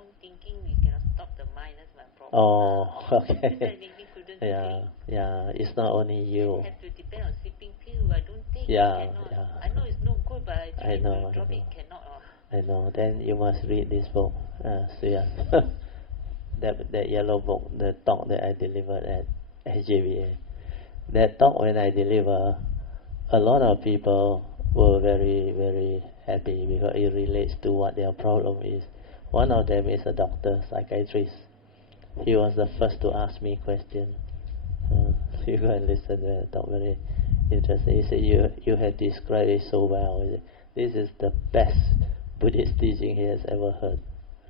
wrong thinking, we cannot stop the mind. That's my problem. Oh, okay. That's why make me couldn't sleep. Yeah. It's not only you. I have to depend on sleeping pill. I don't take. Yeah, Cannot. yeah. I know it's no good, but I try I know. to drop it. Cannot. I know. Then you must read this book, Suya. that yellow book, the talk that I delivered at SJVA. That talk when I deliver, a lot of people were very, very happy because it relates to what their problem is. One of them is a doctor, psychiatrist. He was the first to ask me question. You go and listen to the talk, very interesting. He said, you have described it so well. This is the best Buddhist teaching he has ever heard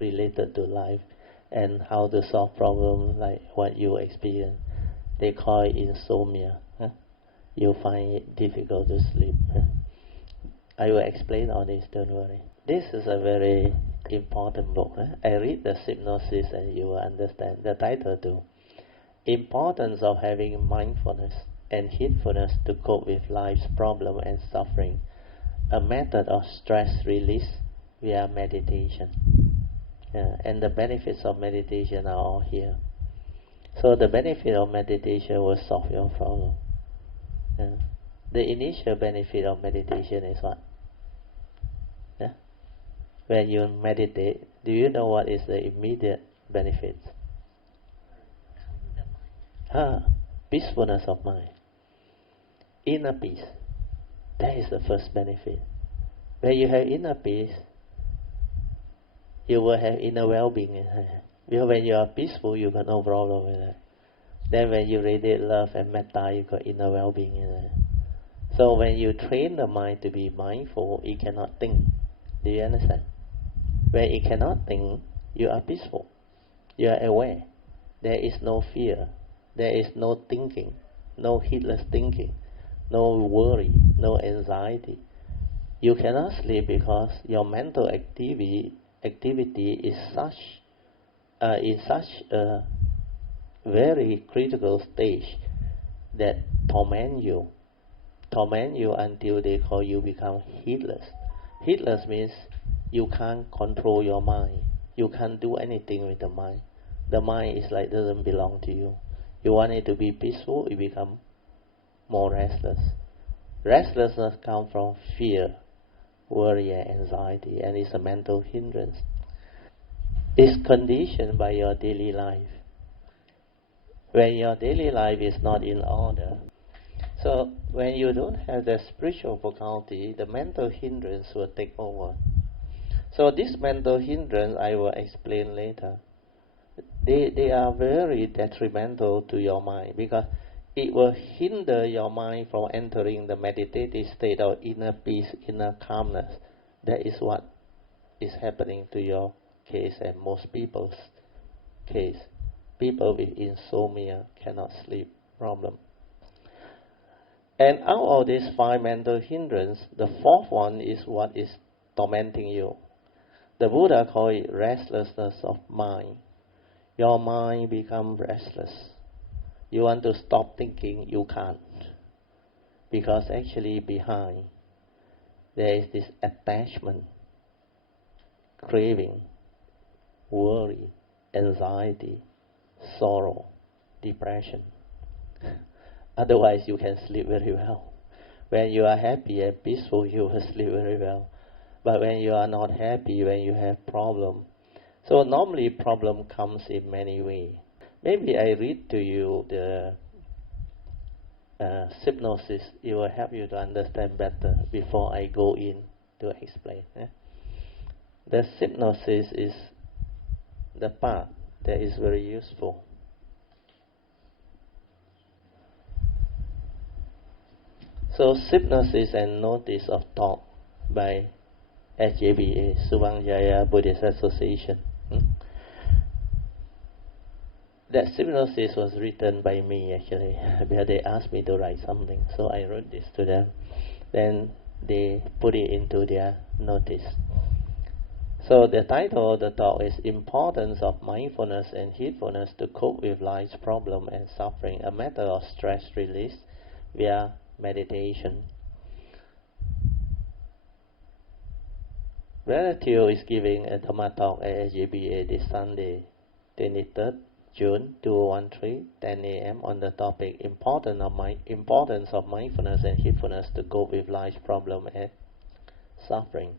related to life and how to solve problems like what you experience. They call it insomnia. You find it difficult to sleep. I will explain all this, don't worry. This is a very important book. I read the synopsis and you will understand. The title too. Importance of having mindfulness and heedfulness to cope with life's problem and suffering. A method of stress release via meditation. And the benefits of meditation are all here. So the benefit of meditation will solve your problem. The initial benefit of meditation is what? When you meditate, do you know what is the immediate benefits? Peacefulness of mind. Inner peace. That is the first benefit. When you have inner peace, you will have inner well-being. Because when you are peaceful, you got no problem with that. Then when you radiate love and metta, you got inner well-being in there. So when you train the mind to be mindful, it cannot think. Do you understand? When it cannot think, you are peaceful. You are aware. There is no fear. There is no thinking. No heedless thinking. No worry. No anxiety. You cannot sleep because your mental activity is in such a very critical stage that torment you until they call you become heedless. Heedless means you can't control your mind. You can't do anything with the mind. The mind is like doesn't belong to you. You want it to be peaceful, it become more restless. Restlessness comes from fear, worry and anxiety, and it's a mental hindrance. It's conditioned by your daily life. When your daily life is not in order, so when you don't have the spiritual faculty, the mental hindrance will take over. So this mental hindrance I will explain later. They are very detrimental to your mind because it will hinder your mind from entering the meditative state of inner peace, inner calmness. That is what is happening to your case and most people's case. People with insomnia cannot sleep problem. And out of these 5 mental hindrances, the 4th one is what is tormenting you. The Buddha called it restlessness of mind. Your mind becomes restless. You want to stop thinking, you can't. Because actually behind, there is this attachment, craving, worry, anxiety, sorrow, depression. Otherwise, you can sleep very well. When you are happy and peaceful, you will sleep very well. But when you are not happy, when you have problem, so normally problem comes in many ways. Maybe I read to you the hypnosis. It will help you to understand better before I go in to explain. The hypnosis is the part that is very useful. So hypnosis and notice of thought by SJBA, Subhangjaya Buddhist Association. That hypnosis was written by me actually, because they asked me to write something, so I wrote this to them. Then they put it into their notice. So the title of the talk is Importance of Mindfulness and Heedfulness to Cope with Life's Problem and Suffering, a method of stress release via meditation. Brother Theo is giving a Dhamma talk at SGBA this Sunday, 23rd June 2013, 10 a.m. on the topic importance of mindfulness and heedfulness to cope with life's problem and suffering.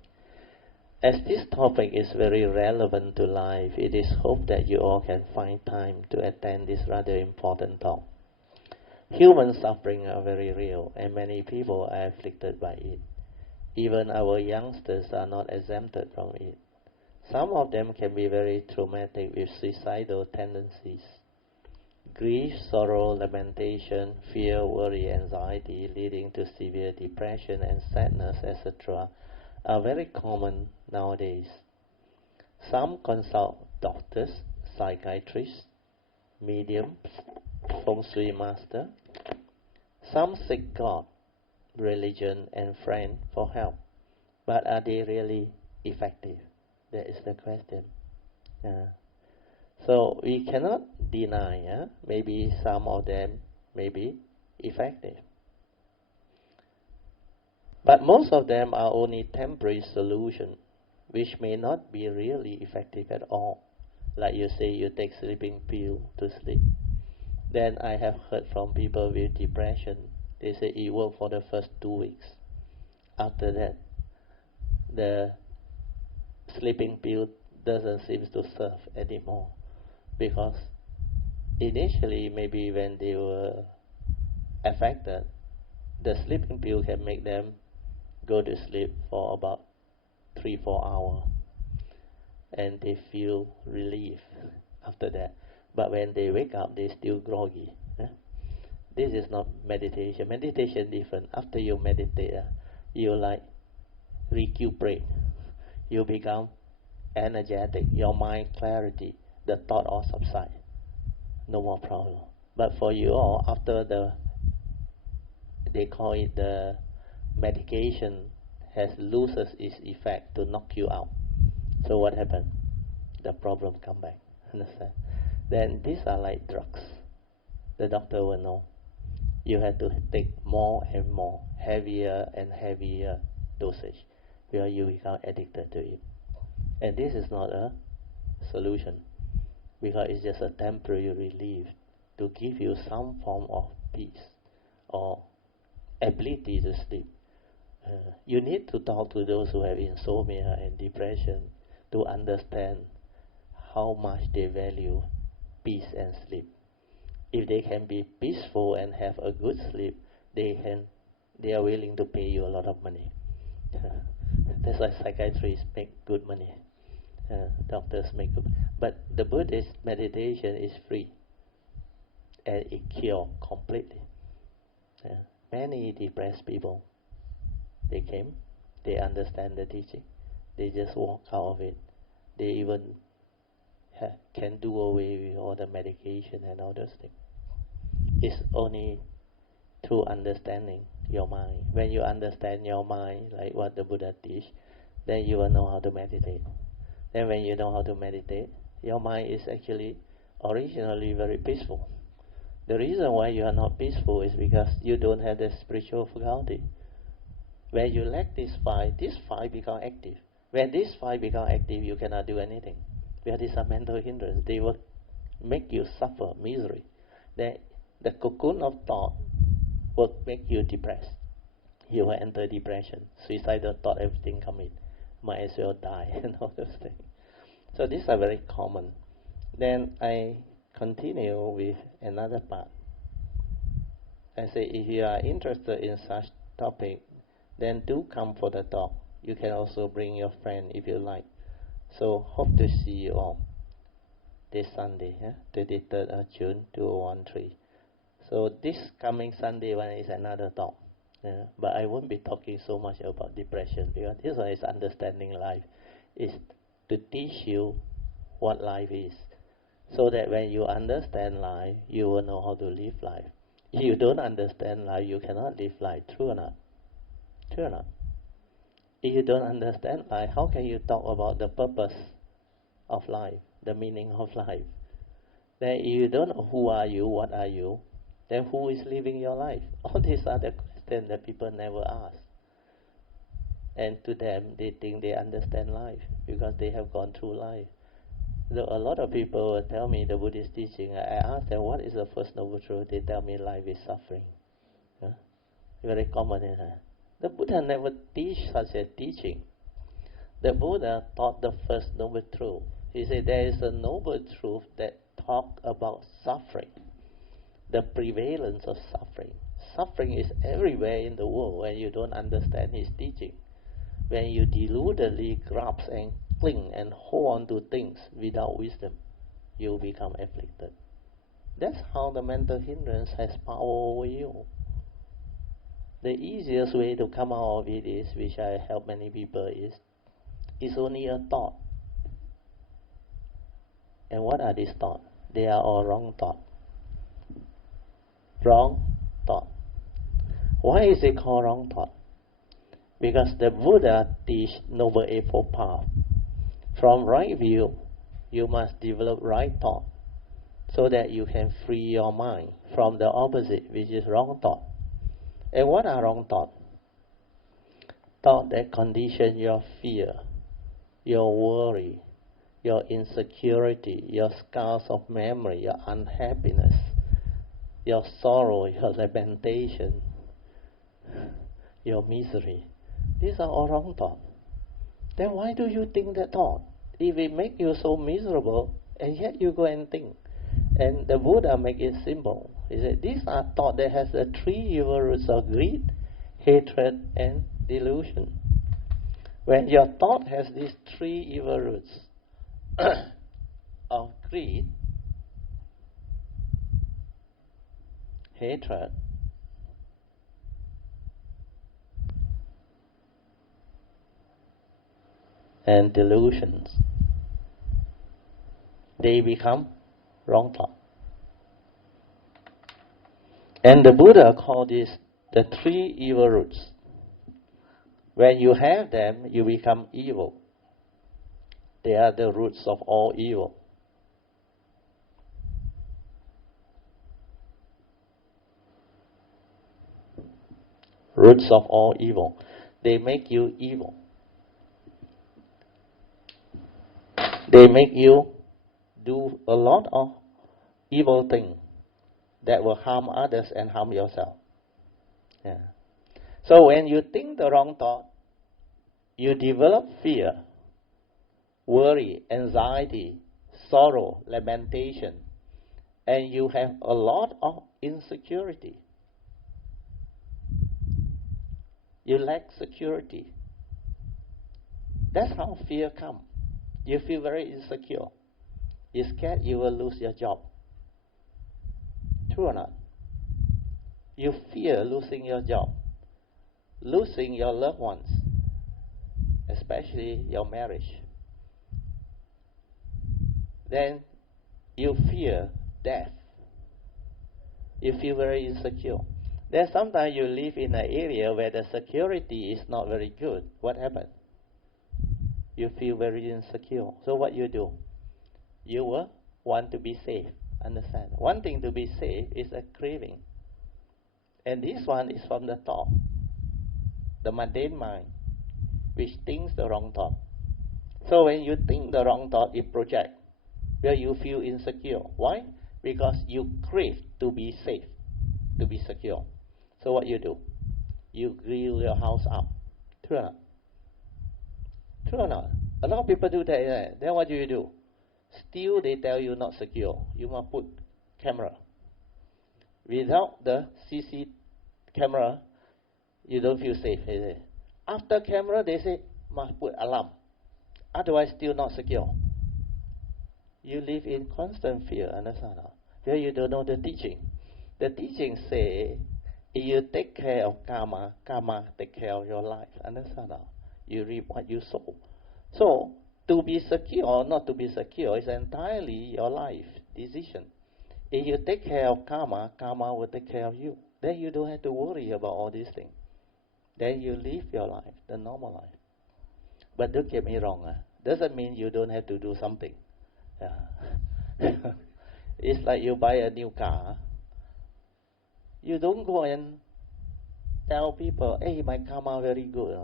As this topic is very relevant to life, it is hoped that you all can find time to attend this rather important talk. Human suffering are very real, and many people are afflicted by it. Even our youngsters are not exempted from it. Some of them can be very traumatic with suicidal tendencies. Grief, sorrow, lamentation, fear, worry, anxiety, leading to severe depression and sadness, etc., are very common nowadays. Some consult doctors, psychiatrists, mediums, feng shui master. Some seek God, religion, and friends for help. But are they really effective? That is the question. So we cannot deny, maybe some of them may be effective. But most of them are only temporary solutions, which may not be really effective at all. Like you say, you take sleeping pill to sleep. Then I have heard from people with depression, they say it worked for the first 2 weeks. After that, the sleeping pill doesn't seem to serve anymore, because initially maybe when they were affected, the sleeping pill can make them go to sleep for about 3-4 hours, and they feel relief after that. But when they wake up, they're still groggy. This is not meditation. Meditation different. After you meditate, you like recuperate. You become energetic. Your mind clarity. The thought all subside. No more problem. But for you all, after they call it the medication has loses its effect to knock you out. So what happened? The problem come back. Understand? Then these are like drugs. The doctor will know. You have to take more and more, heavier and heavier dosage, where you become addicted to it. And this is not a solution, because it's just a temporary relief to give you some form of peace or ability to sleep. You need to talk to those who have insomnia and depression to understand how much they value peace and sleep. If they can be peaceful and have a good sleep, they are willing to pay you a lot of money. That's why psychiatrists make good money. Doctors make good. But the Buddhist meditation is free, and it cures completely. Many depressed people, they came, they understand the teaching, they just walk out of it. They even can do away with all the medication and all those things. It's only through understanding your mind. When you understand your mind, like what the Buddha teach, then you will know how to meditate. Then when you know how to meditate, your mind is actually originally very peaceful. The reason why you are not peaceful is because you don't have the spiritual faculty. When you lack this five become active. When this five become active, you cannot do anything. Because these are mental hindrances. They will make you suffer misery. The cocoon of thought will make you depressed. You will enter depression, suicidal thought, everything come in. Might as well die and all those things. So these are very common. Then I continue with another part. I say, if you are interested in such topic, then do come for the talk. You can also bring your friend if you like. So hope to see you all this Sunday, 23rd of June 2013. So this coming Sunday one is another talk. But I won't be talking so much about depression, because this one is understanding life. Is to teach you what life is, so that when you understand life, you will know how to live life. If you don't understand life, you cannot live life. True or not? True or not? If you don't understand life, how can you talk about the purpose of life, the meaning of life? Then if you don't know who are you, what are you, then who is living your life? All these are the questions that people never ask. And to them, they think they understand life because they have gone through life. So a lot of people will tell me the Buddhist teaching. I ask them, what is the first noble truth? They tell me life is suffering. Huh? Very common, isn't it? The Buddha never teach such a teaching. The Buddha taught the first noble truth. He said there is a noble truth that talk about suffering, the prevalence of suffering. Suffering is everywhere in the world when you don't understand his teaching. When you deludedly grasp and cling and hold on to things without wisdom, you become afflicted. That's how the mental hindrance has power over you. The easiest way to come out of it is, which I help many people, is it's only a thought. And what are these thoughts? They are all wrong thoughts. Wrong thought. Why is it called wrong thought? Because the Buddha teach Noble Eightfold Path. From right view, you must develop right thought so that you can free your mind from the opposite, which is wrong thought. And what are wrong thoughts? Thought that condition your fear, your worry, your insecurity, your scars of memory, your unhappiness, your sorrow, your lamentation, your misery. These are all wrong thoughts. Then why do you think that thought? If it makes you so miserable, and yet you go and think. And the Buddha make it simple. He said, these are thoughts that has the three evil roots of greed, hatred, and delusion. When your thought has these three evil roots of greed, hatred, and delusions, they become wrong thought. And the Buddha called this the three evil roots. When you have them, you become evil. They are the roots of all evil. Roots of all evil. They make you evil. They make you do a lot of evil things that will harm others and harm yourself. Yeah. So when you think the wrong thought, you develop fear, worry, anxiety, sorrow, lamentation, and you have a lot of insecurity. You lack security. That's how fear comes. You feel very insecure. You're scared you will lose your job. True or not? You fear losing your job, losing your loved ones, especially your marriage. Then you fear death. You feel very insecure. Then sometimes you live in an area where the security is not very good. What happens? You feel very insecure. So what you do? You will want to be safe. Understand? Wanting to be safe is a craving. And this one is from the thought, the mundane mind, which thinks the wrong thought. So when you think the wrong thought, it projects where you feel insecure. Why? Because you crave to be safe, to be secure. So what you do? You grill your house up. True or not? True or not? A lot of people do that. Then what do? Still they tell you not secure. You must put camera. Without the CC camera, you don't feel safe. After camera, they say, must put alarm. Otherwise, still not secure. You live in constant fear, understand? Here you don't know the teaching. The teaching say, if you take care of karma, karma take care of your life. Understand? You reap what you sow. So, to be secure or not to be secure is entirely your life decision. If you take care of karma, karma will take care of you. Then you don't have to worry about all these things. Then you live your life, the normal life. But don't get me wrong. Doesn't mean you don't have to do something. Yeah. It's like you buy a new car. You don't go and tell people, hey, my karma very good.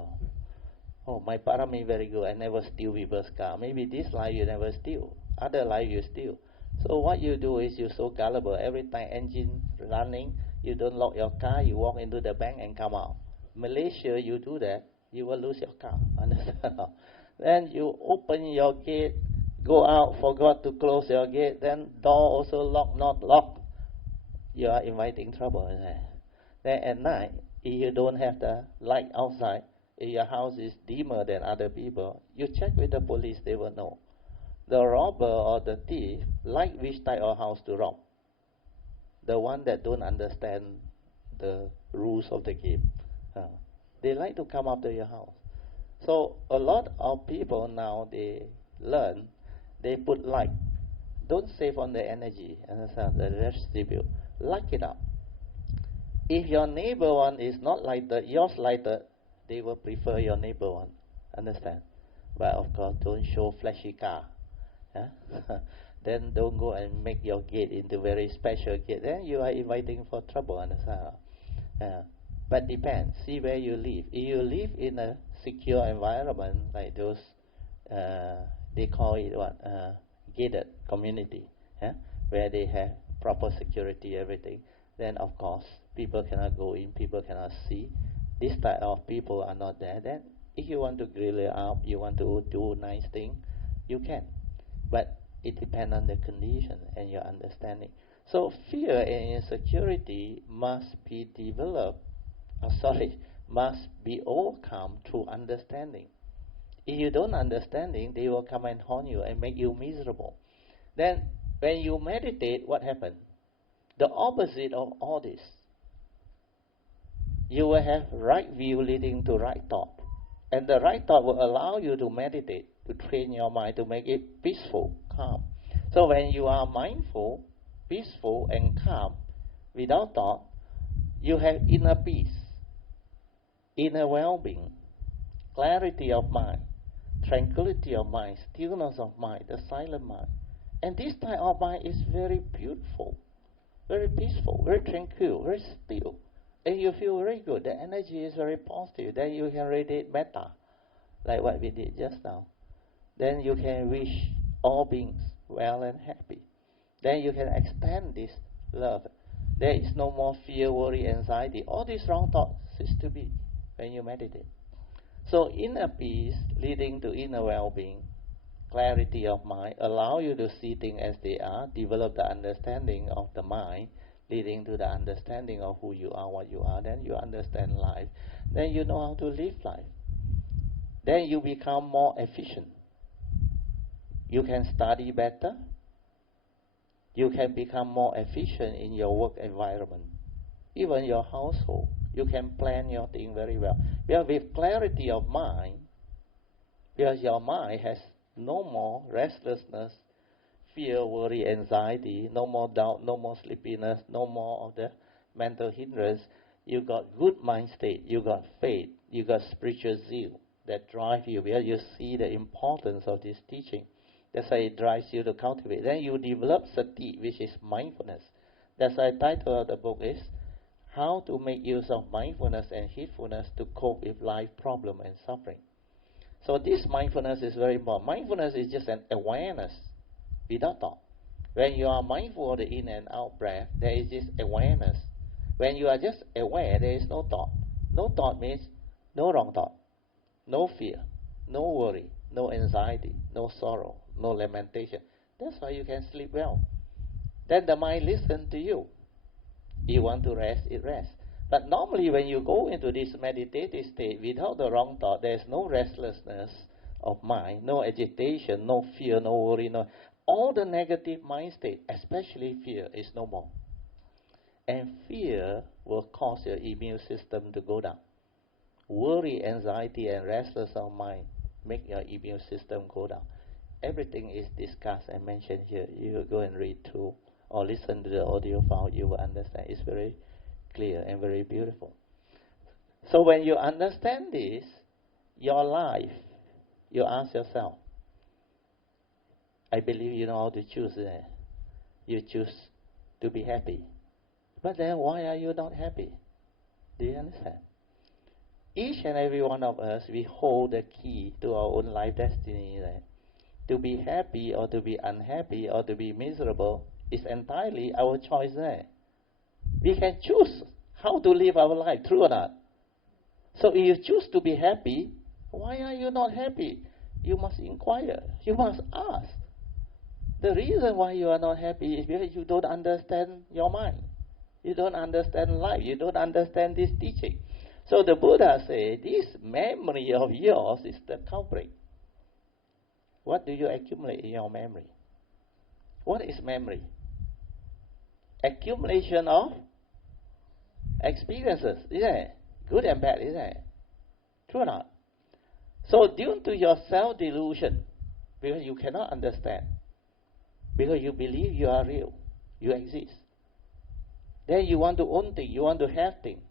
Oh, my parami very good. I never steal people's car. Maybe this life you never steal. Other life you steal. So what you do is you're so gullible. Every time engine running, you don't lock your car. You walk into the bank and come out. Malaysia, you do that, you will lose your car. Understand? Then you open your gate, go out, forgot to close your gate. Then door also locked, not locked. You are inviting trouble. Then at night, if you don't have the light outside, if your house is dimmer than other people, you check with the police, they will know. The robber or the thief like which type of house to rob? The one that don't understand the rules of the game. They like to come after your house. So a lot of people now, they learn, they put light. Don't save on the energy, understand? The redistribute. Light it up. If your neighbor one is not lighted, yours lighted, they will prefer your neighbor one. Understand? But of course, don't show flashy car. Then don't go and make your gate into very special gate. Then you are inviting for trouble. Understand? But depends. See where you live. If you live in a secure environment like those, they call it what? Gated community, where they have proper security, everything. Then of course people cannot go in, people cannot see. This type of people are not there. Then if you want to grill it up, you want to do nice thing, you can. But it depends on the condition and your understanding. So fear and insecurity must be developed, must be overcome through understanding. If you don't understanding, they will come and haunt you and make you miserable. Then when you meditate, what happens? The opposite of all this. You will have right view leading to right thought. And the right thought will allow you to meditate, to train your mind, to make it peaceful, calm. So when you are mindful, peaceful and calm, without thought, you have inner peace, inner well-being, clarity of mind, tranquility of mind, stillness of mind, the silent mind. And this type of mind is very beautiful, very peaceful, very tranquil, very still. And you feel very good. The energy is very positive. Then you can radiate metta, like what we did just now. Then you can wish all beings well and happy. Then you can extend this love. There is no more fear, worry, anxiety. All these wrong thoughts cease to be when you meditate. So inner peace leading to inner well-being, clarity of mind, allow you to see things as they are, develop the understanding of the mind, leading to the understanding of who you are, what you are. Then you understand life. Then you know how to live life. Then you become more efficient. You can study better. You can become more efficient in your work environment. Even your household, you can plan your thing very well. Because with clarity of mind, because your mind has no more restlessness, fear, worry, anxiety, no more doubt, no more sleepiness, no more of the mental hindrance. You got good mind state, you got faith, you got spiritual zeal that drive you because you see the importance of this teaching. That's why it drives you to cultivate. Then you develop sati, which is mindfulness. That's why the title of the book is How to Make Use of Mindfulness and Heedfulness to Cope with Life Problem and Suffering. So this mindfulness is very important. Mindfulness is just an awareness without thought. When you are mindful of the in and out breath, there is this awareness. When you are just aware, there is no thought. No thought means no wrong thought, no fear, no worry, no anxiety, no sorrow, no lamentation. That's why you can sleep well. Then the mind listens to you. You want to rest, it rests. But normally when you go into this meditative state without the wrong thought, there is no restlessness of mind, no agitation, no fear, no worry, no. All the negative mind state, especially fear, is no more. And fear will cause your immune system to go down. Worry, anxiety, and restlessness of mind make your immune system go down. Everything is discussed and mentioned here. You will go and read through or listen to the audio file, you will understand. It's very clear and very beautiful. So when you understand this, your life, you ask yourself, I believe you know how to choose it. You choose to be happy. But then why are you not happy? Do you understand? each and every one of us, we hold the key to our own life destiny. Right? To be happy or to be unhappy or to be miserable is entirely our choice there. We can choose how to live our life, true or not? So if you choose to be happy, why are you not happy? You must inquire. You must ask. The reason why you are not happy is because you don't understand your mind. You don't understand life. You don't understand this teaching. So the Buddha said, this memory of yours is the culprit. What do you accumulate in your memory? What is memory? Accumulation of experiences, isn't it? Good and bad, isn't it? True or not? So due to your self-delusion, because you cannot understand, because you believe you are real, you exist, then you want to own things, you want to have things.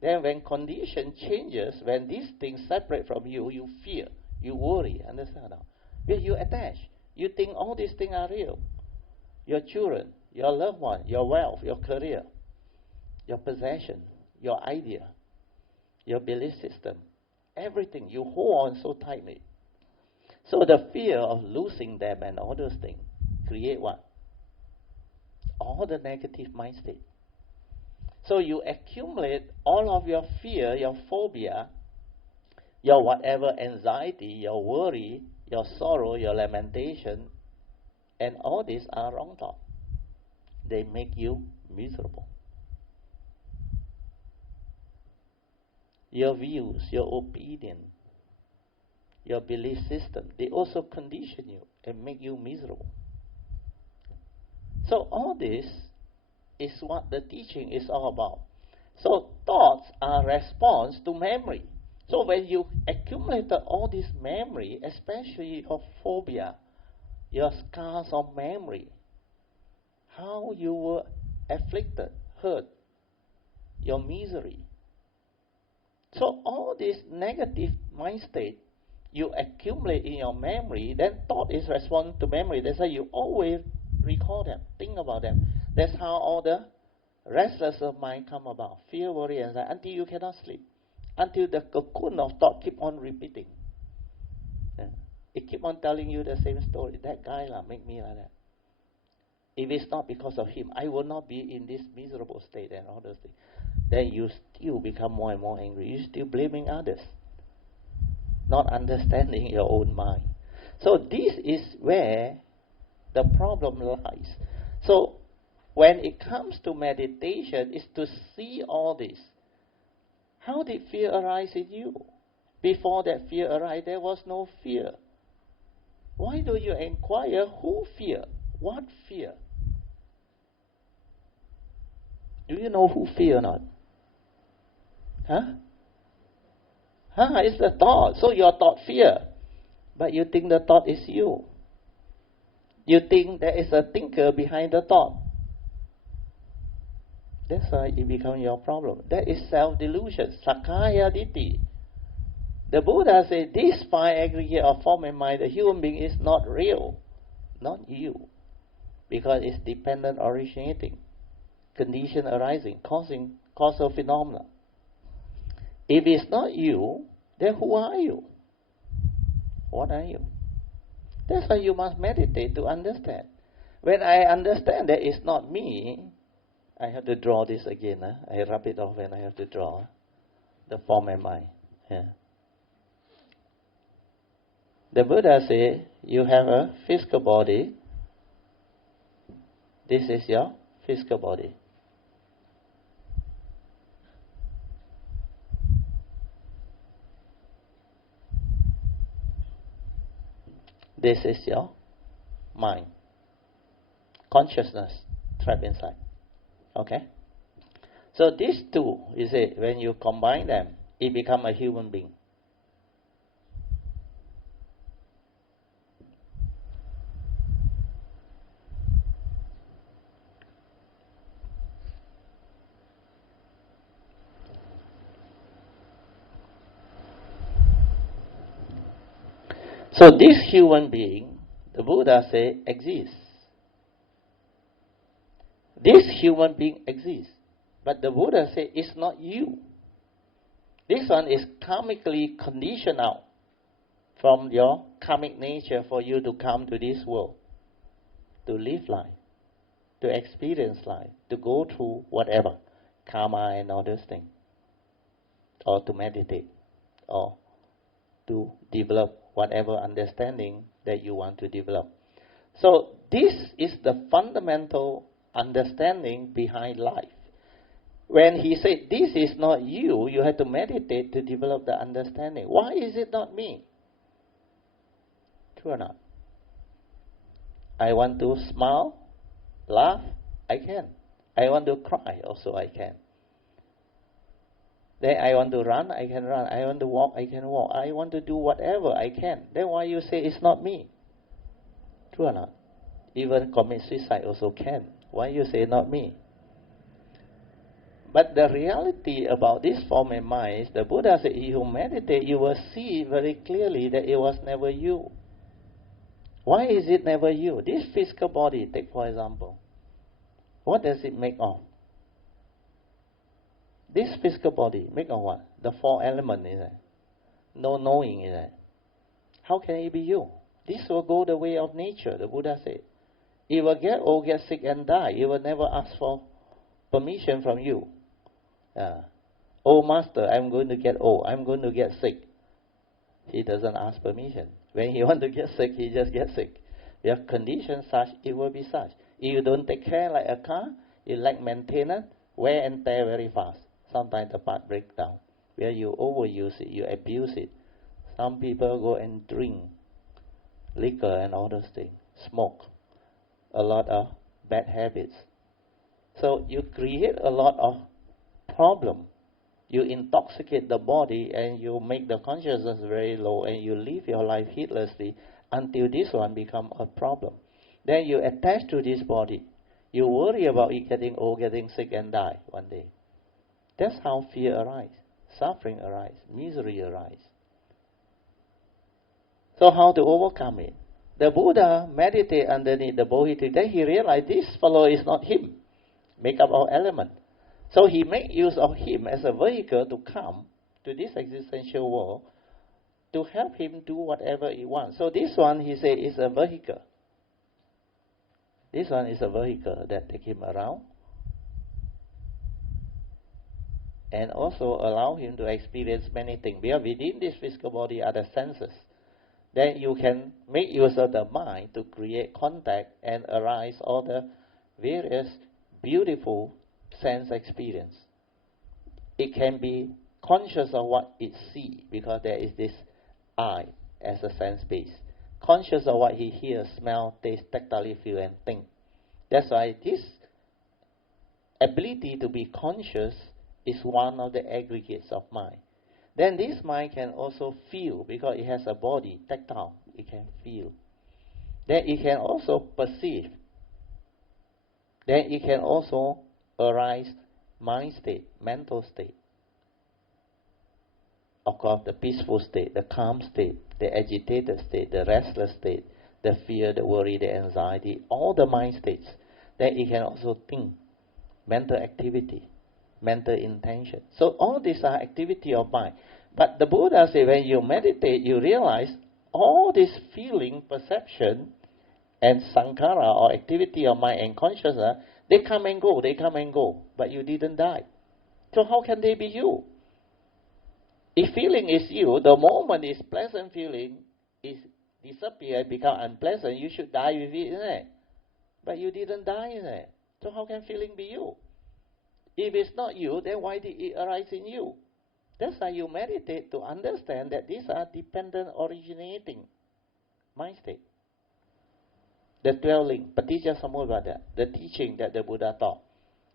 Then when condition changes, when these things separate from you, you fear, you worry, understand now? Because you attach, you think all these things are real. Your children, your loved one, your wealth, your career, your possession, your idea, your belief system, everything, you hold on so tightly. So the fear of losing them and all those things create what? All the negative mind state. So you accumulate all of your fear, your phobia, your whatever anxiety, your worry, your sorrow, your lamentation, and all these are wrong thoughts. They make you miserable. Your views, your opinion, your belief system, they also condition you and make you miserable. So all this is what the teaching is all about. So thoughts are response to memory. So when you accumulated all this memory, especially your phobia, your scars of memory, how you were afflicted, hurt, your misery. So all this negative mind state you accumulate in your memory, then thought is response to memory. That's why you always recall them, think about them. That's how all the restless of mind come about. Fear, worry, anxiety, until you cannot sleep. Until the cocoon of thought keep on repeating. Yeah. It keep on telling you the same story. That guy make me like that. If it's not because of him, I will not be in this miserable state and all those things. Then you still become more and more angry. You're still blaming others, not understanding your own mind. So this is where the problem lies. So when it comes to meditation, is to see all this. How did fear arise in you? Before that fear arise, there was no fear. Why do you inquire who fear? What fear? Do you know who fear or not? It's the thought. So your thought fear. But you think the thought is you. You think there is a thinker behind the thought. That's why it becomes your problem. That is self-delusion, Sakkaya Ditthi. The Buddha said, this five aggregate of form and mind, the human being is not real, not you. Because it's dependent originating, condition arising, causing causal phenomena. If it's not you, then who are you? What are you? That's why you must meditate to understand. When I understand that it's not me, I have to draw this again. I rub it off and I have to draw the form and mind. Yeah. The Buddha said, you have a physical body. This is your physical body. This is your mind. Consciousness trapped inside. Okay? So these two, you see, when you combine them, it becomes a human being. So this human being, the Buddha said, exists. This human being exists. But the Buddha said, it's not you. This one is karmically conditioned out from your karmic nature for you to come to this world, to live life, to experience life, to go through whatever, karma and all those things, or to meditate, or to develop whatever understanding that you want to develop. So this is the fundamental understanding behind life. When he said, this is not you, you have to meditate to develop the understanding. Why is it not me? True or not? I want to smile, laugh, I can. I want to cry, also I can. Then I want to run, I can run. I want to walk, I can walk. I want to do whatever I can. Then why you say it's not me? True or not? Even commit suicide also can. Why you say not me? But the reality about this form and mind is, the Buddha said, if you meditate, you will see very clearly that it was never you. Why is it never you? This physical body, take for example, what does it make of? This physical body, make of what? The four elements, is it? No knowing, is it? How can it be you? This will go the way of nature, the Buddha said. It will get old, get sick and die. It will never ask for permission from you. Oh master, I'm going to get old, I'm going to get sick. He doesn't ask permission. When he wants to get sick, he just gets sick. If conditions such, it will be such. If you don't take care like a car, you lack maintenance, wear and tear very fast. Sometimes the part breaks down. Where you overuse it, you abuse it. Some people go and drink liquor and all those things, smoke, a lot of bad habits. So you create a lot of problem. You intoxicate the body and you make the consciousness very low and you live your life heedlessly until this one become a problem. Then you attach to this body. You worry about it getting old, getting sick and die one day. That's how fear arises, suffering arises, misery arises. So how to overcome it? The Buddha meditated underneath the Bodhi tree. Then he realized this fellow is not him, make up of element. So he made use of him as a vehicle to come to this existential world to help him do whatever he wants. So this one, he said, is a vehicle. This one is a vehicle that take him around and also allow him to experience many things. Because within this physical body are the senses. Then you can make use of the mind to create contact and arise all the various beautiful sense experience. It can be conscious of what it sees, because there is this eye as a sense base. Conscious of what he hears, smell, taste, tactile, feel and think. That's why this ability to be conscious is one of the aggregates of mind. Then this mind can also feel, because it has a body, tactile, it can feel. Then it can also perceive. Then it can also arise mind state, mental state. Of course, the peaceful state, the calm state, the agitated state, the restless state, the fear, the worry, the anxiety, all the mind states. Then it can also think, mental activity, mental intention. So all these are activity of mind. But the Buddha said, when you meditate, you realize all this feeling, perception, and sankhara, or activity of mind and consciousness, they come and go, but you didn't die. So how can they be you? If feeling is you, the moment this pleasant feeling is disappear, become unpleasant, you should die with it, isn't it? But you didn't die, isn't it? So how can feeling be you? If it's not you, then why did it arise in you? That's why you meditate to understand that these are dependent originating mind state. The 12 link, Paticca Samuppada, the teaching that the Buddha taught.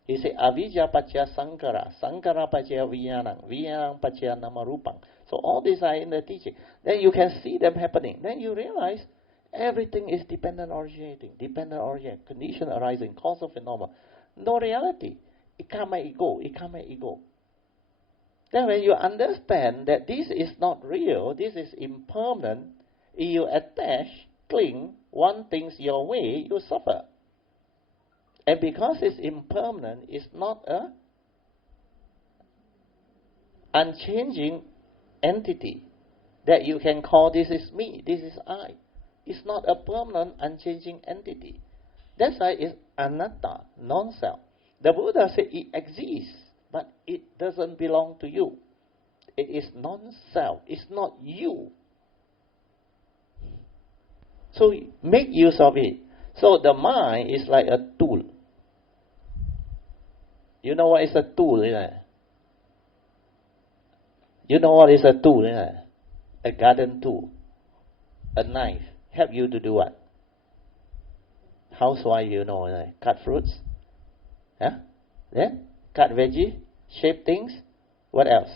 He said, Avijja Pacca Sankara, Sankara Pacca Vijnanam, Vijnanam Pacca Namarupam. So all these are in the teaching. Then you can see them happening. Then you realize everything is dependent originating, condition arising, causal phenomena. No reality. It come and it go, it come and it go. Then when you understand that this is not real, this is impermanent, if you attach, cling, want things your way, you suffer. And because it's impermanent, it's not a unchanging entity that you can call this is me, this is I. It's not a permanent, unchanging entity. That's why it's anatta, non-self. The Buddha said it exists, but it doesn't belong to you. It is non-self. It's not you. So make use of it. So the mind is like a tool. You know what is a tool, isn't it? You know what is a tool, isn't it? A garden tool. A knife. Help you to do what? Housewife, you know, isn't it? Cut fruits. Huh? Then cut veggie, shape things. What else?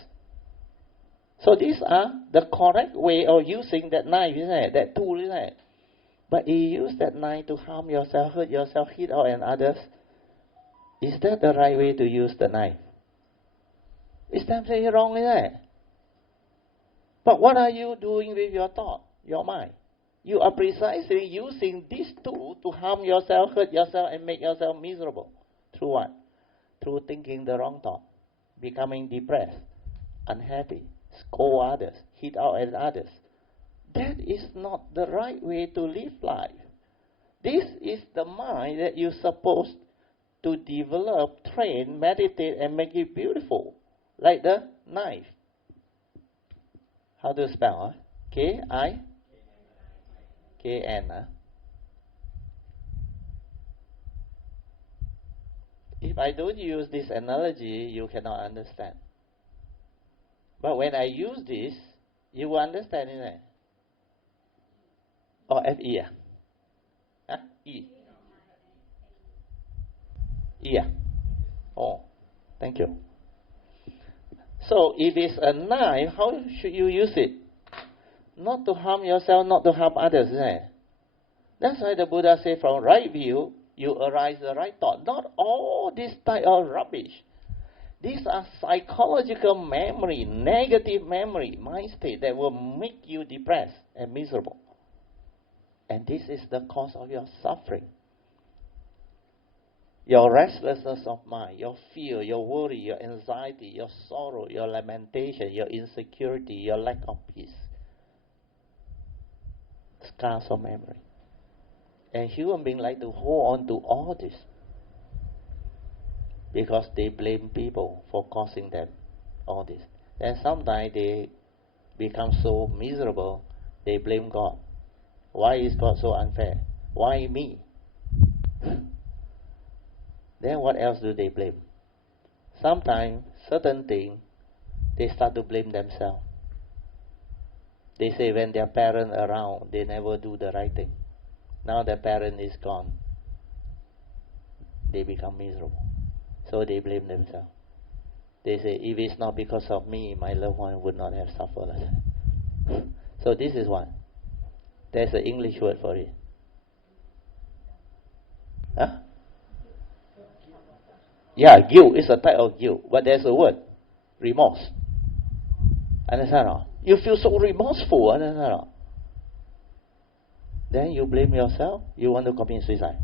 So these are the correct way of using that knife, isn't it? That tool, isn't it? But you use that knife to harm yourself, hurt yourself, hit out and others. Is that the right way to use the knife? It's definitely wrong, isn't it? But what are you doing with your thought, your mind? You are precisely using this tool to harm yourself, hurt yourself, and make yourself miserable. Through what? Through thinking the wrong thought, becoming depressed, unhappy, scold others, hit out at others. That is not the right way to live life. This is the mind that you're supposed to develop, train, meditate, and make it beautiful, like the knife. How do you spell? K-I-K-N. If I don't use this analogy, you cannot understand. But when I use this, you will understand, isn't it? Or F-E? Huh? E. Yeah. Oh, thank you. So if it's a knife, how should you use it? Not to harm yourself, not to harm others, isn't it? That's why the Buddha said from right view, you arise the right thought. Not all this type of rubbish. These are psychological memory, negative memory, mind state that will make you depressed and miserable. And this is the cause of your suffering. Your restlessness of mind, your fear, your worry, your anxiety, your sorrow, your lamentation, your insecurity, your lack of peace. Scars of memory. And human beings like to hold on to all this because they blame people for causing them all this. And sometimes they become so miserable, they blame God. Why is God so unfair? Why me? Then what else do they blame? Sometimes, certain things, they start to blame themselves. They say when their parent around, they never do the right thing. Now the parent is gone. They become miserable. So they blame themselves. They say, if it's not because of me, my loved one would not have suffered. So this is one. There's an English word for it. Huh? Yeah, guilt is a type of guilt, but there's a word, remorse. Understand? You feel so remorseful, understand? Then you blame yourself, you want to commit suicide.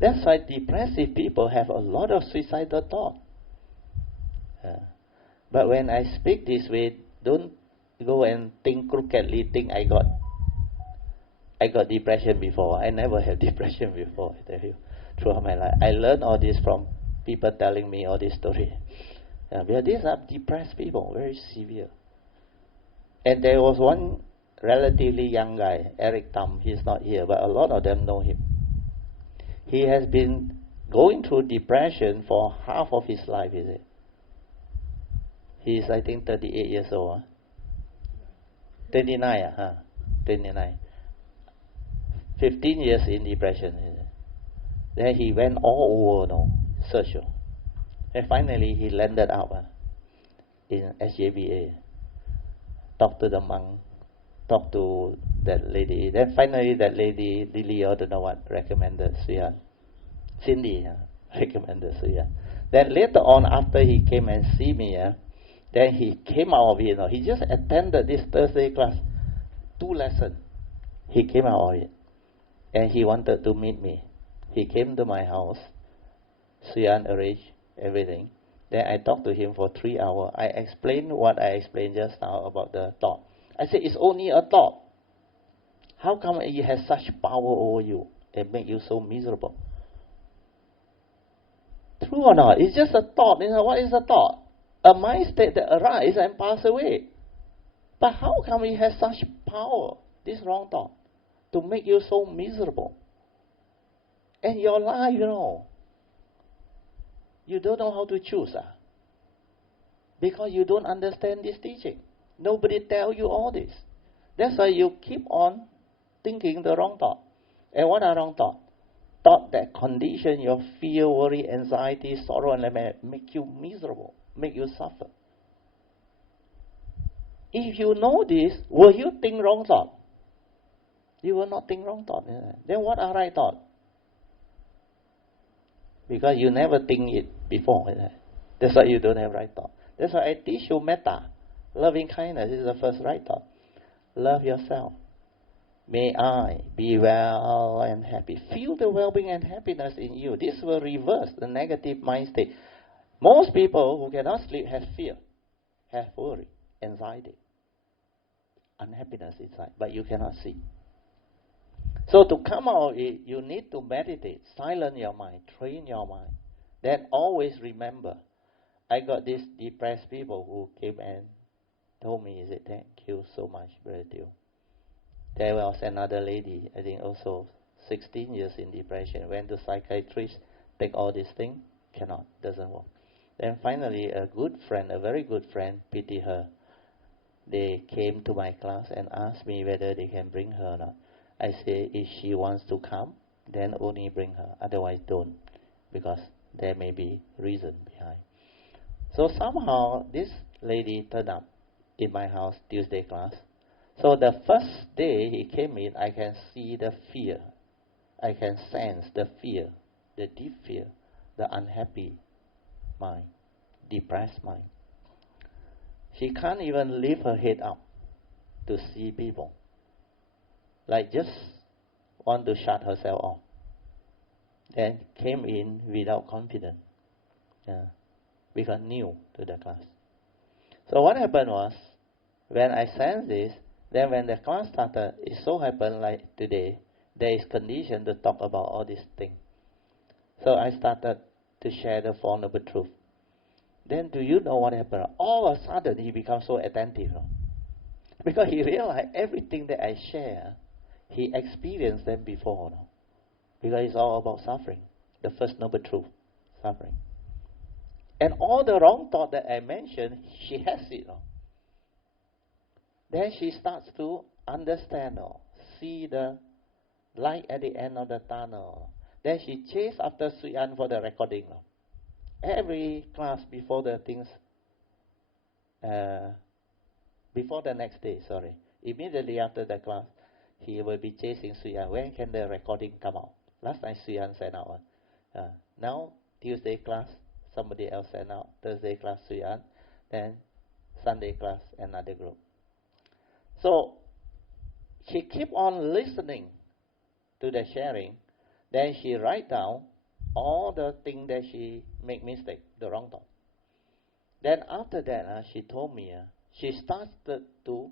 That's why depressive people have a lot of suicidal thoughts. But when I speak this way, don't go and think crookedly, think I got depression before. I never had depression before, I tell you. Throughout my life, I learned all this from people telling me all this story. Because these are depressed people, very severe. And there was one relatively young guy, Eric Tam. He's not here, but a lot of them know him. He has been going through depression for half of his life, is it? He's, I think, 38 years old. 29, 29. 15 years in depression, is it? Then he went all over, search. And finally he landed up in SJBA. Talked to the monk, talked to that lady. Then finally that lady, Lily, I don't know what, recommended Suyan. Cindy recommended Suyan. Then later on, after he came and see me, then he came out of it. He just attended this Thursday class, 2 lessons. He came out of it. And he wanted to meet me. He came to my house. Suyan arranged everything. Then I talked to him for 3 hours. I explained what I explained just now about the thought. I said, it's only a thought. How come it has such power over you and make you so miserable? True or not? It's just a thought. You know, what is a thought? A mind state that arises and passes away. But how come it has such power, this wrong thought, to make you so miserable? And your life, you know, you don't know how to choose. Because you don't understand this teaching. Nobody tell you all this. That's why you keep on thinking the wrong thought. And what are wrong thoughts? Thought that condition your fear, worry, anxiety, sorrow, and lament, make you miserable, make you suffer. If you know this, will you think wrong thought? You will not think wrong thought. Then what are right thought? Because you never think it before. That's why you don't have right thought. That's why I teach you metta. Loving kindness is the first right thought. Love yourself. May I be well and happy. Feel the well-being and happiness in you. This will reverse the negative mind state. Most people who cannot sleep have fear, have worry, anxiety, unhappiness inside, but you cannot see. So to come out of it, you need to meditate, silence your mind, train your mind. Then always remember, I got these depressed people who came and told me, he said, thank you so much, Brother Teo. There was another lady, I think also 16 years in depression, went to psychiatrist, take all these things, cannot, doesn't work. Then finally a good friend, a very good friend, pity her. They came to my class and asked me whether they can bring her or not. I say, if she wants to come, then only bring her, otherwise don't, because there may be reason behind. So somehow this lady turned up in my house Tuesday class. So the first day he came in, I can see the fear. I can sense the fear, the deep fear, the unhappy mind, depressed mind. She can't even lift her head up to see people. Like just want to shut herself off. Then came in without confidence. Because new to the class. So what happened was, when I sensed this, then when the class started, it so happened like today, there is condition to talk about all these things. So I started to share the Four Noble Truths. Then do you know what happened? All of a sudden he becomes so attentive. Because he realized everything that I share, he experienced them before. Because it's all about suffering. The First Noble Truth, suffering. And all the wrong thought that I mentioned, she has it. Then she starts to understand, see the light at the end of the tunnel. Then she chased after Sui An for the recording. Every class before the things, before the next day, immediately after the class, he will be chasing Sui An. When can the recording come out? Last time Sui An sent out. Now, Tuesday class, somebody else sent out. Thursday class, Sui An. Then Sunday class, another group. So she keep on listening to the sharing. Then she write down all the things that she make mistake, the wrong thought. Then after that, she told me she started to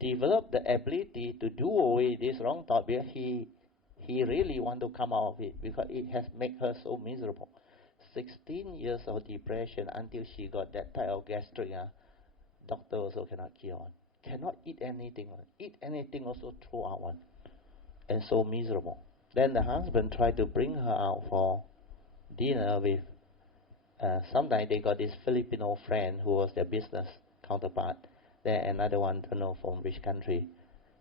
develop the ability to do away this wrong thought because he really want to come out of it because it has made her so miserable. 16 years of depression until she got that type of gastric. Doctor also cannot cure. Cannot eat anything. Eat anything also throw out one. And so miserable. Then the husband tried to bring her out for dinner with, sometimes they got this Filipino friend who was their business counterpart. Then another one, don't know from which country.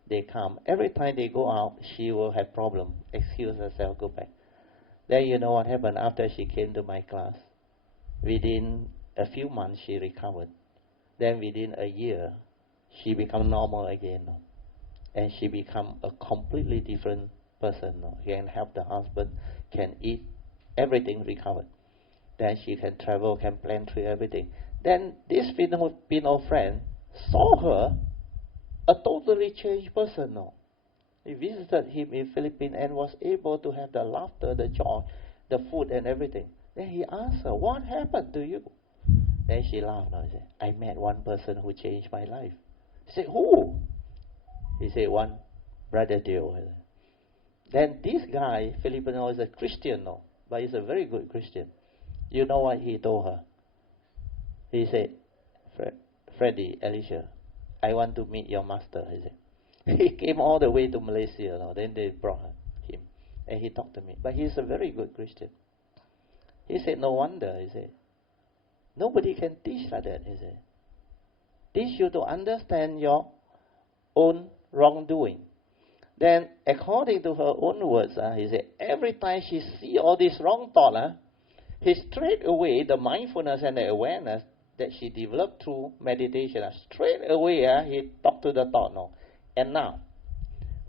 They come. Every time they go out, she will have problem. Excuse herself, go back. Then you know what happened after she came to my class? Within a few months, she recovered. Then within a year, she become normal again. And she become a completely different person. Can help the husband, can eat, everything recovered. Then she can travel, can plan through everything. Then this Filipino friend saw her a totally changed person. He visited him in Philippines and was able to have the laughter, the joy, the food and everything. Then he asked her, what happened to you? Then she laughed. Now, she said, I met one person who changed my life. He said, who? He said, one Brother Dio. Then this guy, Filipino, is a Christian now, but he's a very good Christian. You know what he told her? He said, Freddie, Alicia, I want to meet your master. He said. He came all the way to Malaysia. Now. Then they brought him, and he talked to me. But he's a very good Christian. He said, no wonder. He said, nobody can teach like that. He said, teach you to understand your own wrongdoing. Then, according to her own words, he said, every time she see all this wrong thought, he straight away, the mindfulness and the awareness that she developed through meditation, straight away he talked to the thought now. And now,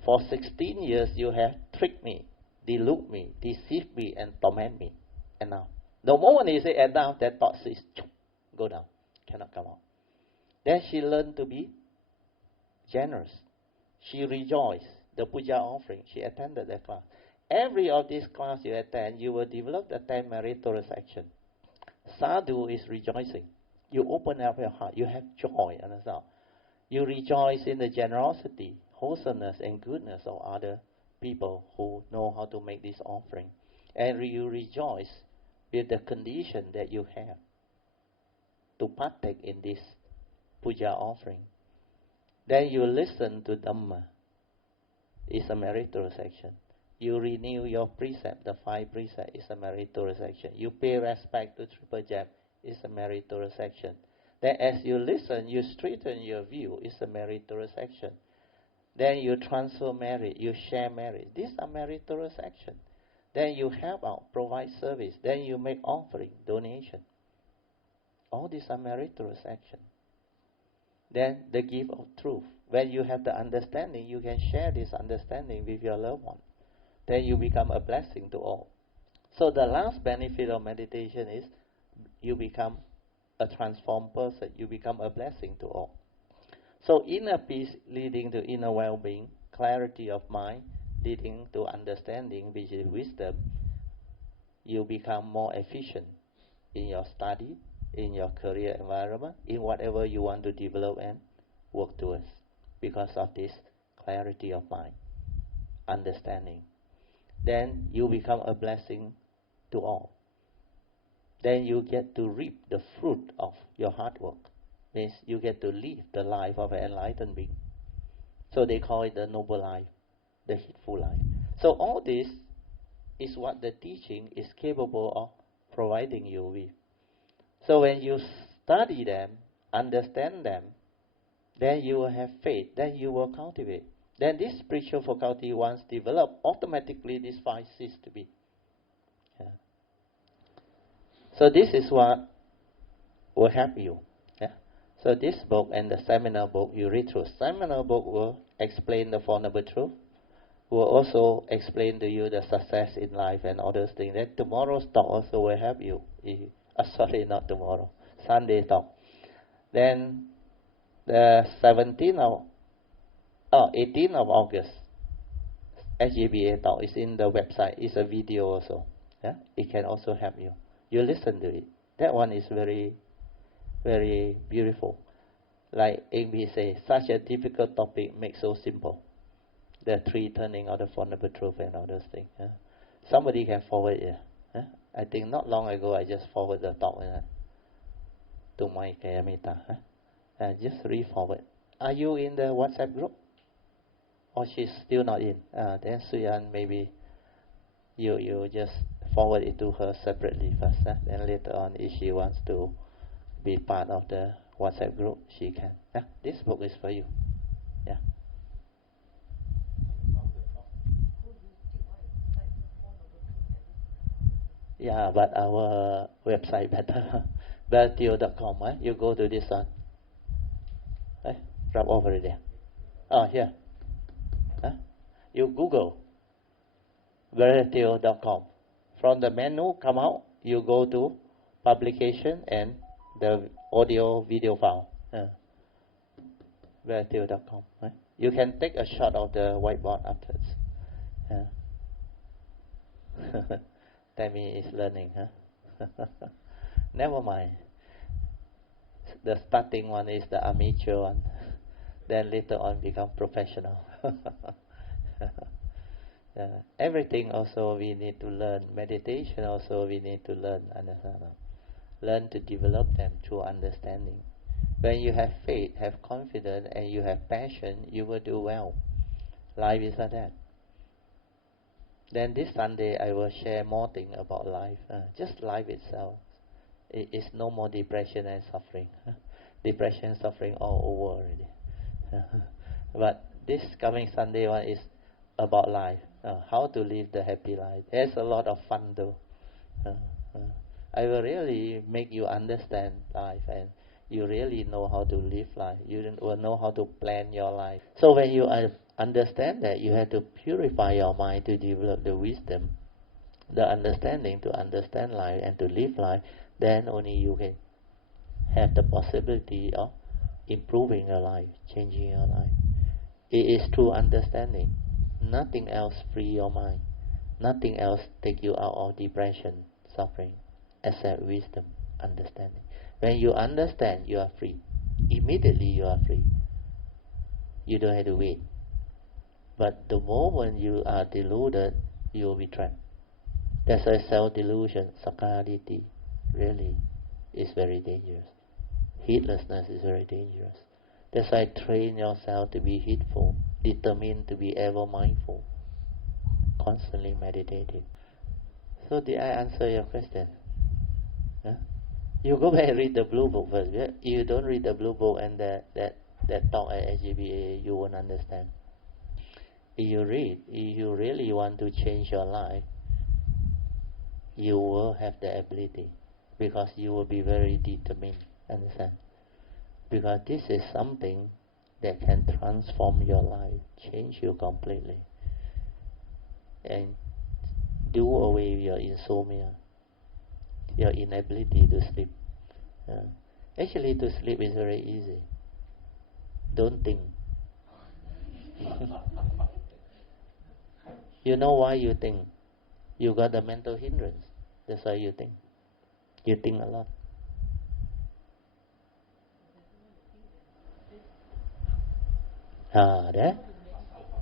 for 16 years you have tricked me, deluded me, deceived me, and tormented me. And now, the moment he said, and now, that thought says, go down, cannot come out. Then she learned to be generous. She rejoiced. The puja offering, she attended that class. Every of these class you attend, you will develop the 10 meritorious action. Sadhu is rejoicing. You open up your heart. You have joy. Understand? You rejoice in the generosity, wholesomeness, and goodness of other people who know how to make this offering. And you rejoice with the condition that you have to partake in this puja offering. Then you listen to Dhamma. Is a meritorious action. You renew your precept, the 5 precepts is a meritorious action. You pay respect to Triple Gem, is a meritorious action. Then as you listen, you straighten your view, is a meritorious action. Then you transfer merit, you share merit. These are meritorious action. Then you help out, provide service. Then you make offering, donation. All these are meritorious action. Then the gift of truth. When you have the understanding, you can share this understanding with your loved one. Then you become a blessing to all. So the last benefit of meditation is you become a transformed person. You become a blessing to all. So inner peace leading to inner well-being, clarity of mind leading to understanding, which is wisdom. You become more efficient in your study, in your career environment, in whatever you want to develop and work towards, because of this clarity of mind, understanding. Then you become a blessing to all. Then you get to reap the fruit of your hard work. Means you get to live the life of an enlightened being. So they call it the noble life, the heedful life. So all this is what the teaching is capable of providing you with. So when you study them, understand them, then you will have faith, then you will cultivate. Then this spiritual faculty, once developed, automatically this 5 cease to be. Yeah. So this is what will help you. Yeah. So this book and the seminar book you read through. Seminar book will explain the Four Noble Truths, will also explain to you the success in life and all those things. Then tomorrow's talk also will help you. Sorry, not tomorrow. Sunday talk. Then the 18th of August, SGBA talk is in the website. It's a video also. Yeah? It can also help you. You listen to it. That one is very, very beautiful. Like Amy says, such a difficult topic makes so simple. The 3 turning of the Four Noble Truths and all those things. Yeah? Somebody can forward it. Yeah? I think not long ago I just forwarded the talk to my Kayamita. Just re-forward. Are you in the WhatsApp group? Or she's still not in? Then Suyan, maybe you just forward it to her separately first. Then later on, if she wants to be part of the WhatsApp group, she can. This book is for you. Yeah. Yeah, but our website better. Belteo.com. You go to this one. Drop over there. Oh, here. You Google Belteo.com. From the menu, come out. You go to publication and the audio video file. Belteo.com. You can take a shot of the whiteboard afterwards. Tammy is learning, Never mind. The starting one is the amateur one. Then later on become professional. Everything also we need to learn. Meditation also we need to learn. Understand? Learn to develop them through understanding. When you have faith, have confidence, and you have passion, you will do well. Life is like that. Then this Sunday I will share more things about life. Just life itself. It is no more depression and suffering. Depression and suffering all over already. But this coming Sunday one is about life. How to live the happy life. There's a lot of fun though. I will really make you understand life, and you really know how to live life. You will know how to plan your life. So when you understand that, you have to purify your mind to develop the wisdom, the understanding to understand life and to live life. Then only you can have the possibility of improving your life, changing your life. It is through understanding. Nothing else free your mind. Nothing else take you out of depression, suffering, except wisdom, understanding. When you understand, you are free. Immediately you are free. You don't have to wait. But the moment you are deluded, you will be trapped. That's why self-delusion, sakkayaditthi, really is very dangerous. Heedlessness is very dangerous. That's why train yourself to be heedful, determined to be ever mindful, constantly meditative. So did I answer your question? Huh? You go back and read the blue book first. If you don't read the blue book and that talk at SGBA, you won't understand. If you read, if you really want to change your life, you will have the ability, because you will be very determined. Understand? Because this is something that can transform your life, change you completely, and do away with your insomnia, your inability to sleep. Actually, to sleep is very easy. Don't think. You know why you think? You got a mental hindrance. That's why you think. You think a lot.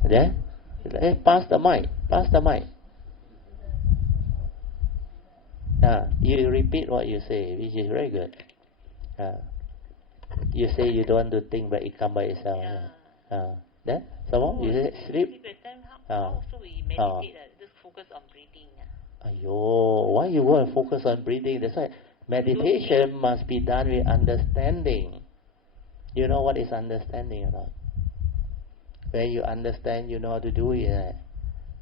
There. Pass the mic. Pass the mic. You repeat what you say, which is very good. You say you don't want to think, but it comes by itself. Then, some more? You say sleep. How so we meditate? Just focus on breathing. Aiyo, why you go and focus on breathing? That's why meditation must be done with understanding. You know what is understanding or not? When you understand, you know how to do it.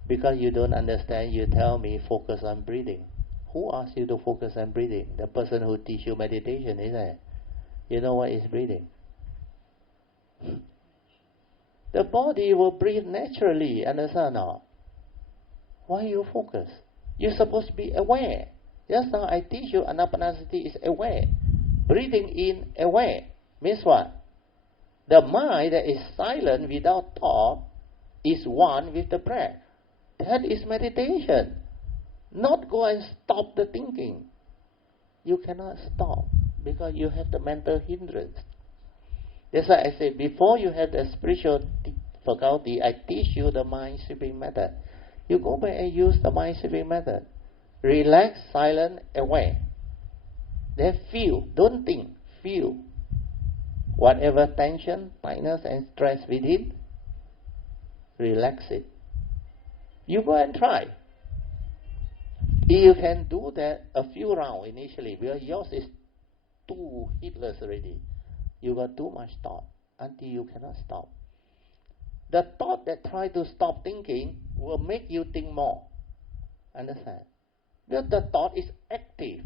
Because you don't understand, you tell me focus on breathing. Who asked you to focus on breathing? The person who teach you meditation, isn't it? You know what is breathing? The body will breathe naturally, understand or not? Why you focus? You're supposed to be aware. Just now I teach you anapanasati is aware. Breathing in aware means what? The mind that is silent without thought is one with the breath. That is meditation. Not go and stop the thinking. You cannot stop because you have the mental hindrance. That's why I say before you have the spiritual faculty, I teach you the mind sweeping method. You go back and use the mind sweeping method. Relax, silent, aware. Then feel, don't think, feel. Whatever tension, tightness and stress within, relax it. You go and try. If you can do that a few rounds initially, because yours is too heedless already. You got too much thought until you cannot stop. The thought that try to stop thinking will make you think more. Understand? Because the thought is active.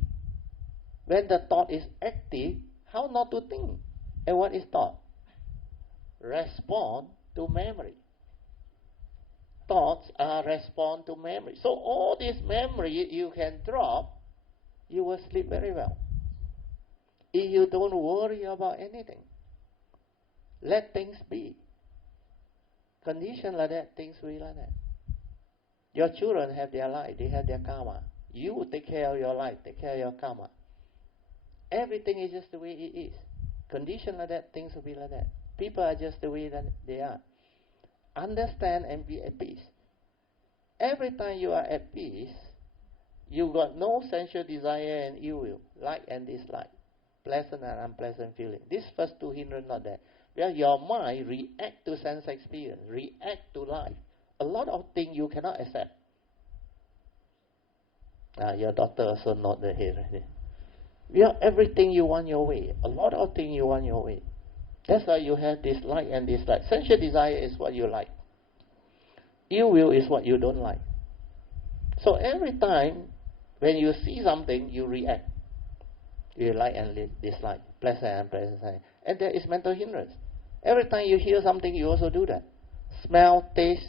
When the thought is active, how not to think? And what is thought? Respond to memory. Thoughts are respond to memory. So all this memory you can drop, you will sleep very well. If you don't worry about anything, let things be. Condition like that, things will be like that. Your children have their life, they have their karma. You take care of your life, take care of your karma. Everything is just the way it is. Condition like that, things will be like that. People are just the way that they are. Understand and be at peace. Every time you are at peace, you got no sensual desire and ill will, like and dislike, pleasant and unpleasant feeling. These first two hindrances not there. Where your mind react to sense experience, react to life. A lot of things you cannot accept. Your daughter also nod the head right there. Yeah, everything you want your way. A lot of things you want your way. That's why you have dislike and dislike. Sensual desire is what you like. Ill will is what you don't like. So every time when you see something, you react. You like and dislike, pleasant and unpleasant. And there is mental hindrance. Every time you hear something, you also do that. Smell, taste,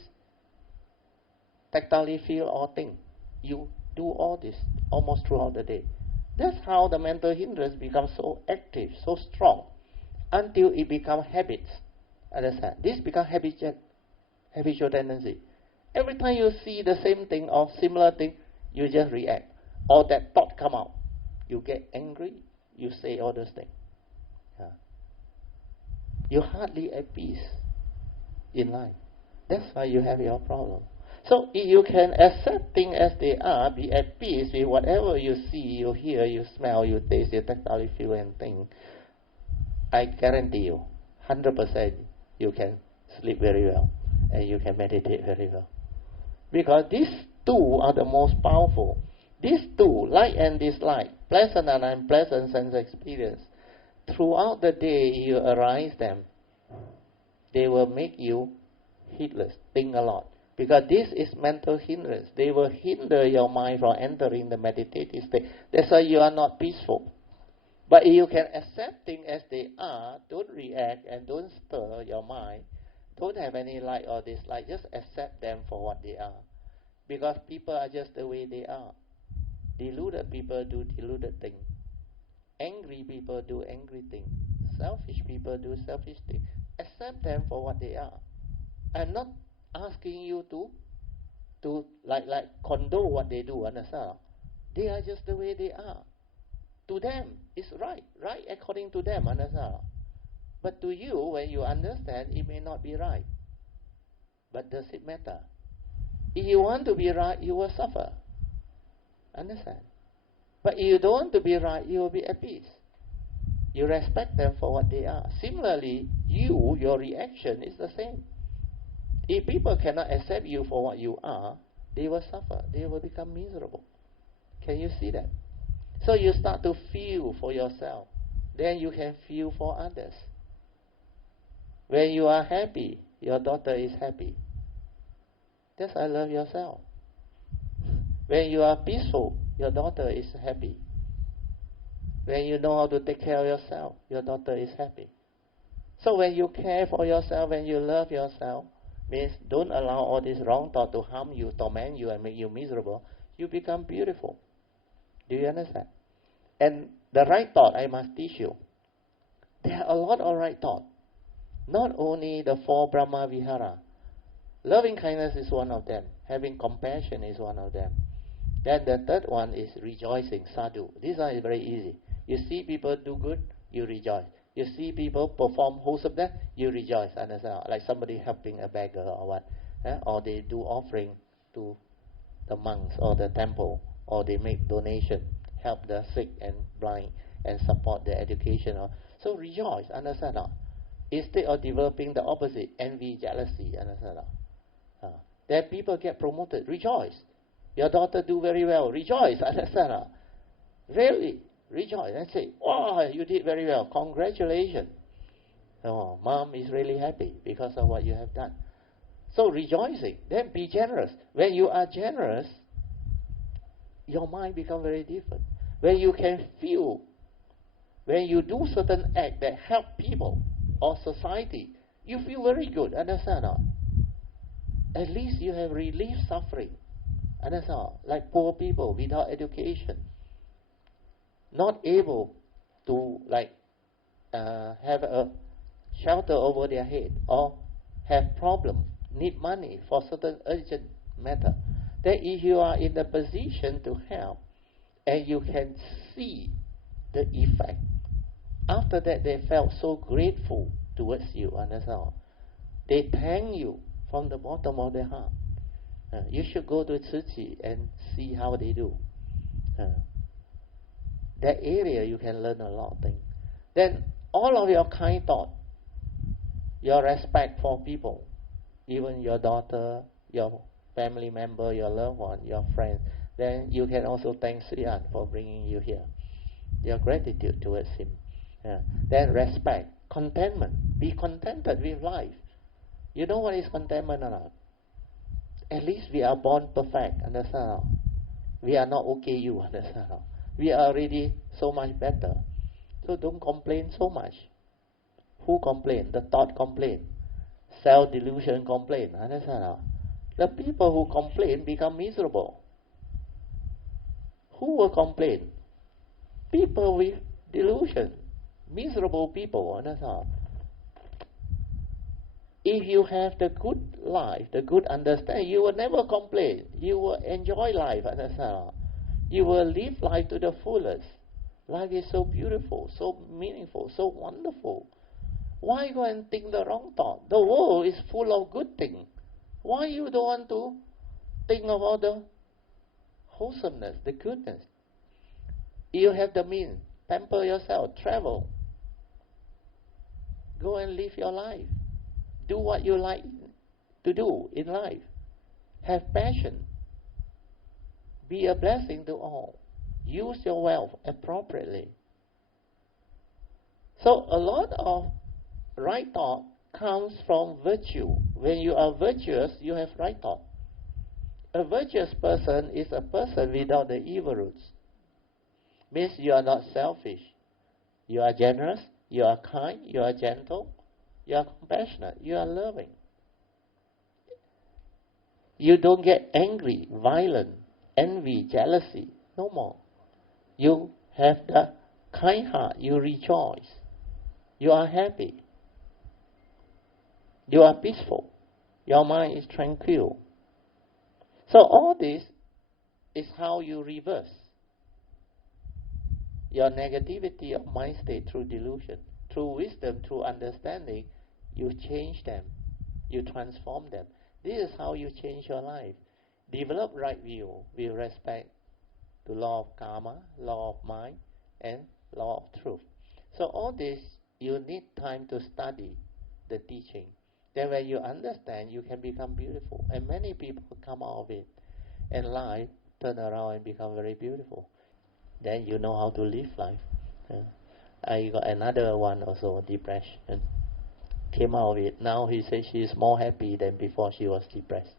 tactile feel, or think. You do all this almost throughout the day. That's how the mental hindrance becomes so active, so strong, until it becomes habits. Understand? This becomes habitual tendency. Every time you see the same thing or similar thing, you just react. Or that thought come out. You get angry, you say all those things. You're hardly at peace in life. That's why you have your problem. So if you can accept things as they are, be at peace with whatever you see, you hear, you smell, you taste, you tactile feel and think, I guarantee you, 100% you can sleep very well and you can meditate very well. Because these two are the most powerful. These two, like and dislike, pleasant and unpleasant sense experience, throughout the day you arise them, they will make you heedless, think a lot. Because this is mental hindrance. They will hinder your mind from entering the meditative state. That's why you are not peaceful. But if you can accept things as they are, don't react and don't stir your mind, don't have any like or dislike, just accept them for what they are. Because people are just the way they are. Deluded people do deluded things. Angry people do angry things. Selfish people do selfish things. Accept them for what they are. I'm not asking you to like condone what they do, understand? They are just the way they are. To them, it's right according to them, understand? But to you, when you understand, it may not be right. But does it matter? If you want to be right, you will suffer. Understand? But if you don't want to be right, you will be at peace. You respect them for what they are. Similarly, your reaction is the same. If people cannot accept you for what you are, they will suffer. They will become miserable. Can you see that? So you start to feel for yourself. Then you can feel for others. When you are happy, your daughter is happy. That's why love yourself. When you are peaceful, your daughter is happy. When you know how to take care of yourself, your daughter is happy. So when you care for yourself, when you love yourself, means don't allow all this wrong thought to harm you, torment you, and make you miserable. You become beautiful. Do you understand? And the right thought, I must teach you. There are a lot of right thought. Not only the 4 Brahma Vihara. Loving kindness is one of them. Having compassion is one of them. Then the third one is rejoicing, sadhu. These are very easy. You see people do good, you rejoice. You see people perform wholesomeness, you rejoice. Understand? Like somebody helping a beggar or what. Or they do offering to the monks or the temple. Or they make donation, help the sick and blind and support their education. So rejoice. Understand? Instead of developing the opposite, envy, jealousy. Understand? Then people get promoted. Rejoice. Your daughter do very well. Rejoice. Understand? Really? Rejoice and say, wow, you did very well. Congratulations. Oh, mom is really happy because of what you have done. So rejoicing. Then be generous. When you are generous, your mind becomes very different. When you can feel, when you do certain acts that help people or society, you feel very good. Understand? At least you have relieved suffering. Understand? Like poor people without education, not able to have a shelter over their head or have problem, need money for certain urgent matter. Then if you are in the position to help and you can see the effect After that, they felt so grateful towards you, understand? They thank you from the bottom of their heart. You should go to Tzu Chi and see how they do. That area you can learn a lot of things. Then all of your kind thought, your respect for people, even your daughter, your family member, your loved one, your friend, then you can also thank Sri An for bringing you here. Your gratitude towards him. Then respect, contentment. Be contented with life. You know what is contentment or not? At least we are born perfect, understand? We are not okay, you understand? We are already so much better. So don't complain so much. Who complain? The thought complain. Self-delusion complain, understand? The people who complain become miserable. Who will complain? People with delusion. Miserable people, understand? If you have the good life, the good understanding, you will never complain. You will enjoy life, understand? You will live life to the fullest. Life is so beautiful, so meaningful, so wonderful. Why go and think the wrong thought? The world is full of good things. Why you don't want to think about the wholesomeness, the goodness? You have the means. Pamper yourself. Travel. Go and live your life. Do what you like to do in life. Have passion. Be a blessing to all. Use your wealth appropriately. So a lot of right thought comes from virtue. When you are virtuous, you have right thought. A virtuous person is a person without the evil roots. Means you are not selfish. You are generous, you are kind, you are gentle, you are compassionate, you are loving. You don't get angry, violent, envy, jealousy. No more. You have the kind heart, you rejoice. You are happy. You are peaceful. Your mind is tranquil. So all this is how you reverse your negativity of mind state through delusion. Through wisdom, through understanding, you change them. You transform them. This is how you change your life. Develop right view with respect to law of karma, law of mind, and law of truth. So all this, you need time to study the teaching. Then when you understand, you can become beautiful. And many people come out of it. And life turn around and become very beautiful. Then you know how to live life. I got another one also, depression. Came out of it. Now he says she is more happy than before she was depressed.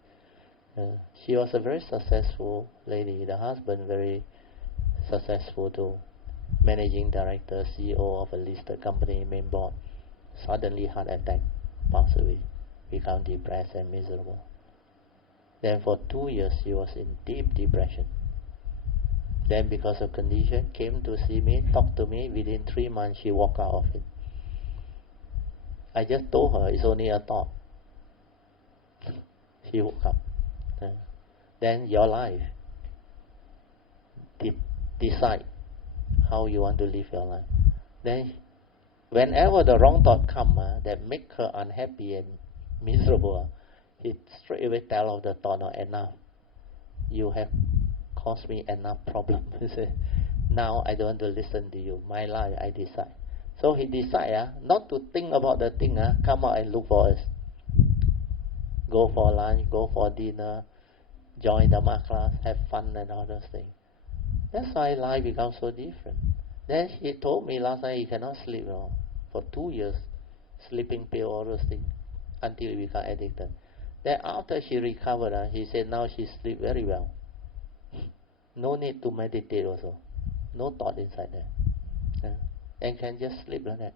She was a very successful lady. The husband very successful too. Managing director, CEO of a listed company, main board. Suddenly heart attack, passed away. Become depressed and miserable. Then for 2 years she was in deep depression. Then because of condition, came to see me, talked to me. Within 3 months she walked out of it. I just told her it's only a thought. She woke up. Then your life, decide how you want to live your life. Then whenever the wrong thought come that make her unhappy and miserable, he straight away tell of the thought, no, enough. You have caused me enough problem. He said, now I don't want to listen to you. My life, I decide. So he decide not to think about the thing. Come out and look for us. Go for lunch, go for dinner, join the Dhamma class, have fun and all those things. That's why life becomes so different. Then he told me last night he cannot sleep for 2 years, sleeping pill, all those things, until he became addicted. Then after she recovered, he said now she sleep very well. No need to meditate also. No thought inside there. And can just sleep like that.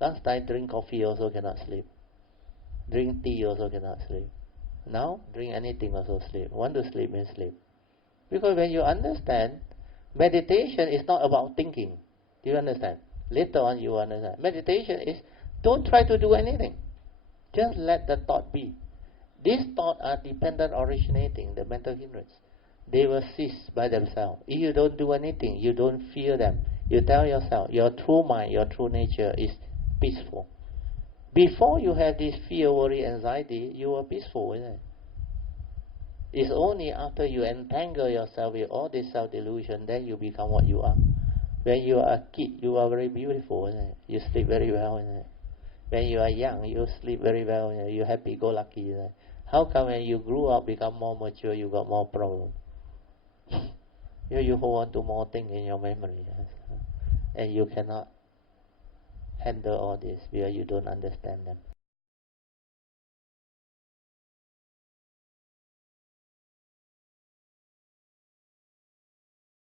Last time drink coffee also cannot sleep. Drink tea also cannot sleep. Now drink anything also sleep. Want to sleep means sleep. Because when you understand, meditation is not about thinking. Do you understand? Later on you understand. Meditation is don't try to do anything. Just let the thought be. These thoughts are dependent originating, the mental hindrance. They will cease by themselves. If you don't do anything, you don't fear them, You tell yourself, your true mind, your true nature is peaceful. Before you have this fear, worry, anxiety, you were peaceful, isn't it? It's only after you entangle yourself with all this self-delusion, then you become what you are. When you are a kid, you are very beautiful, isn't it? You sleep very well, isn't it? When you are young, you sleep very well, isn't it? You're happy-go-lucky, isn't it? How come when you grew up, become more mature, you got more problems? You hold on to more things in your memory, yes? And you cannot handle all this because you don't understand them.